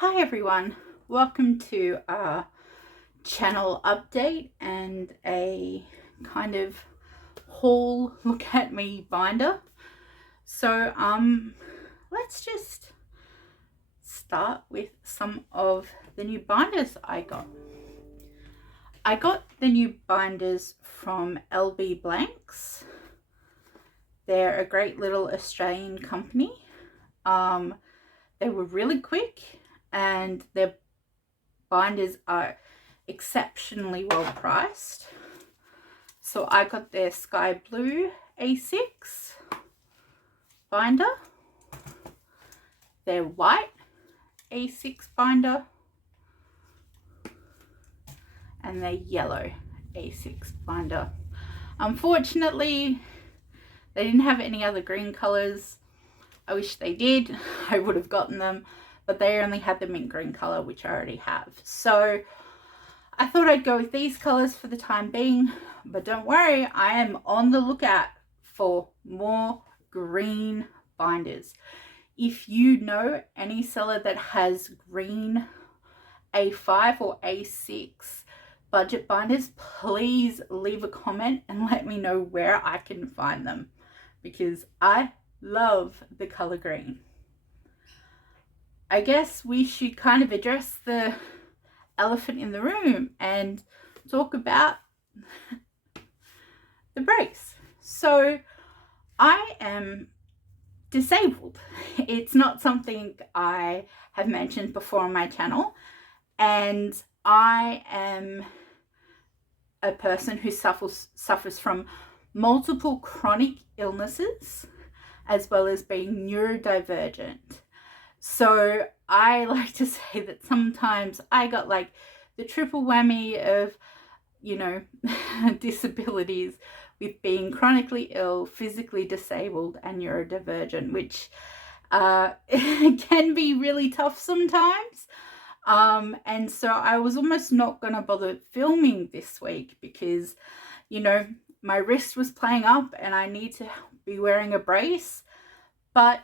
Hi everyone, welcome to our channel update and a kind of haul look at me binder. So let's just start with some of the new binders I got. I got the new binders from LB Blanks. They're a great little Australian company. They were really quick and their binders are exceptionally well priced. So I got their Sky Blue A6 binder, their white A6 binder, and their yellow A6 binder. Unfortunately, they didn't have any other green colors. I wish they did. I would have gotten them, but they only had the mint green color, which I already have. So I thought I'd go with these colors for the time being, but don't worry, I am on the lookout for more green binders. If you know any seller that has green A5 or A6 budget binders, please leave a comment and let me know where I can find them, because I love the color green. I guess we should kind of address the elephant in the room and talk about the brace. So I am disabled. It's not something I have mentioned before on my channel, and I am a person who suffers from multiple chronic illnesses as well as being neurodivergent. So I like to say that sometimes I got like the triple whammy of, disabilities with being chronically ill, physically disabled, and neurodivergent, which can be really tough sometimes. And so I was almost not going to bother filming this week because, my wrist was playing up and I need to be wearing a brace. But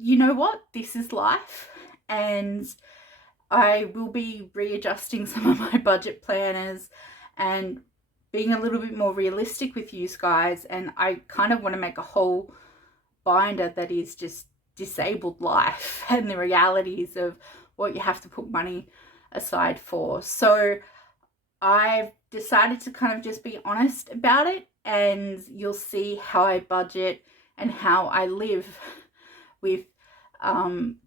you know what? This is life, and I will be readjusting some of my budget planners and being a little bit more realistic with you guys. And I kind of want to make a whole binder that is just disabled life and the realities of what you have to put money aside for. So I've decided to kind of just be honest about it, and you'll see how I budget and how I live with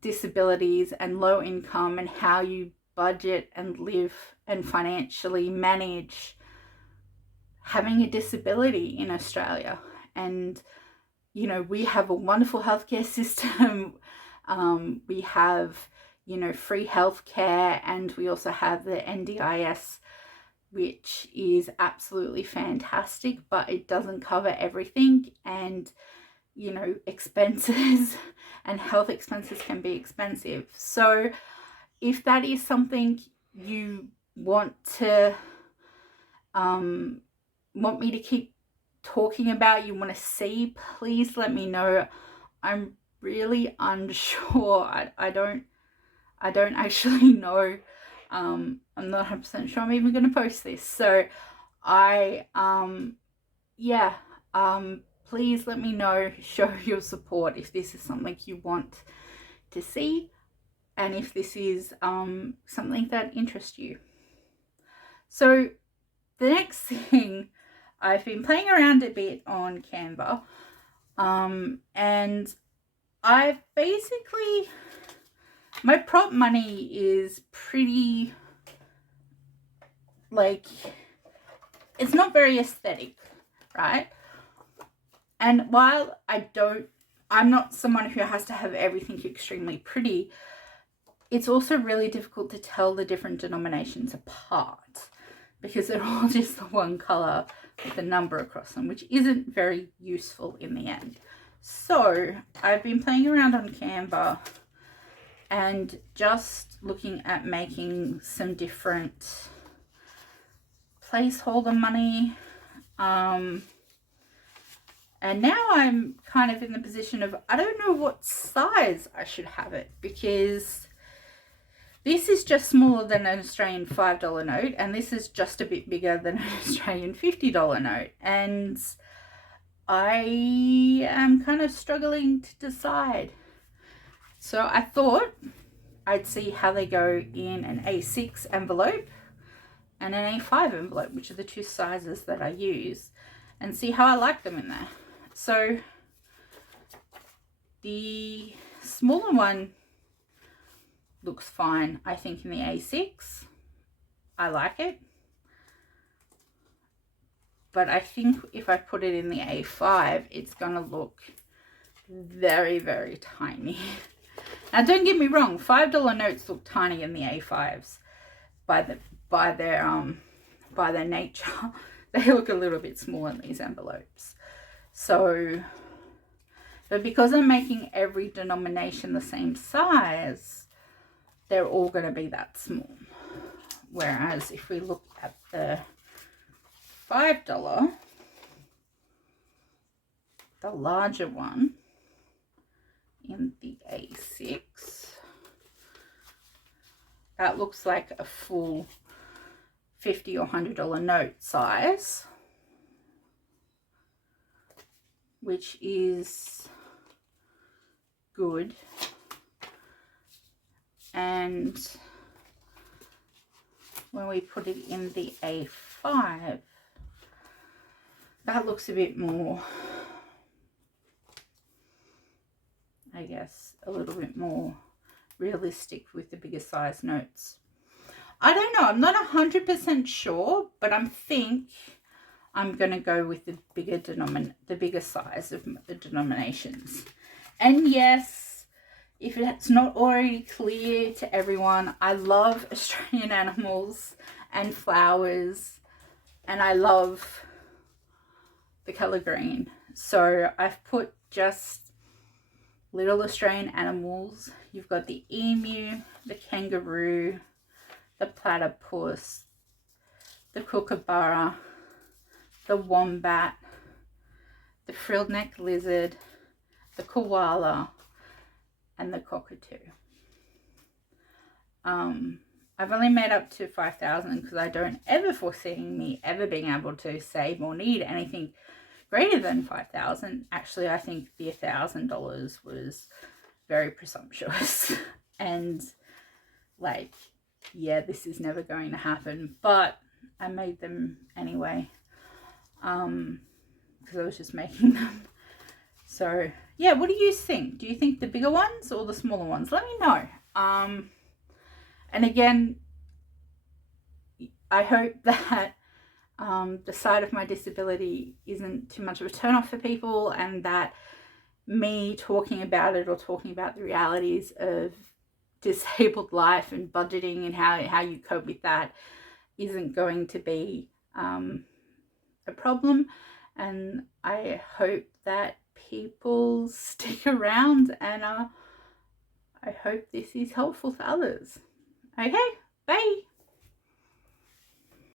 disabilities and low income, and how you budget and live and financially manage having a disability in Australia. And we have a wonderful healthcare system. We have free healthcare, and we also have the NDIS, which is absolutely fantastic, but it doesn't cover everything. And expenses and health expenses can be expensive. So if that is something you want me to keep talking about, you want to see, please let me know. I'm really unsure. I don't actually know. I'm not 100% sure I'm even going to post this. So please let me know, show your support if this is something you want to see, and if this is something that interests you. So the next thing, I've been playing around a bit on Canva, and I've basically, my prop money is pretty, it's not very aesthetic, right? And while I'm not someone who has to have everything extremely pretty, it's also really difficult to tell the different denominations apart because they're all just the one color with a number across them, which isn't very useful in the end. So I've been playing around on Canva and just looking at making some different placeholder money. And now I'm kind of in the position of, I don't know what size I should have it, because This is just smaller than an Australian $5 note, and this is just a bit bigger than an Australian $50 note. And I am kind of struggling to decide. So I thought I'd see how they go in an A6 envelope and an A5 envelope, which are the two sizes that I use, and see how I like them in there. So the smaller one looks fine, I think, in the A6. I like it. But I think if I put it in the A5, it's going to look very, very tiny. Now, don't get me wrong, $5 notes look tiny in the A5s by their nature. They look a little bit small in these envelopes. So, but because I'm making every denomination the same size, they're all going to be that small. Whereas if we look at the $5, the larger one in the A6, that looks like a full $50 or $100 note size, which is good. And when we put it in the A5, that looks a bit more, I guess, a little bit more realistic with the bigger size notes. I don't know, I'm not 100% sure, but I think I'm going to go with the bigger size of the denominations. And yes, if it's not already clear to everyone, I love Australian animals and flowers, and I love the color green. So I've put just little Australian animals. You've got the emu, the kangaroo, the platypus, the kookaburra, the wombat, the frilled-necked lizard, the koala, and the cockatoo. I've only made up to 5,000 because I don't ever foresee me ever being able to save or need anything greater than 5,000. Actually, I think the $1,000 was very presumptuous. And like, yeah, this is never going to happen, but I made them anyway, because I was just making them. So yeah, what do you think? Do you think the bigger ones or the smaller ones? Let me know. And again, I hope that the side of my disability isn't too much of a turn off for people, and that me talking about it or talking about the realities of disabled life and budgeting and how you cope with that isn't going to be a problem. And I hope that people stick around, and I hope this is helpful to others. Okay, bye.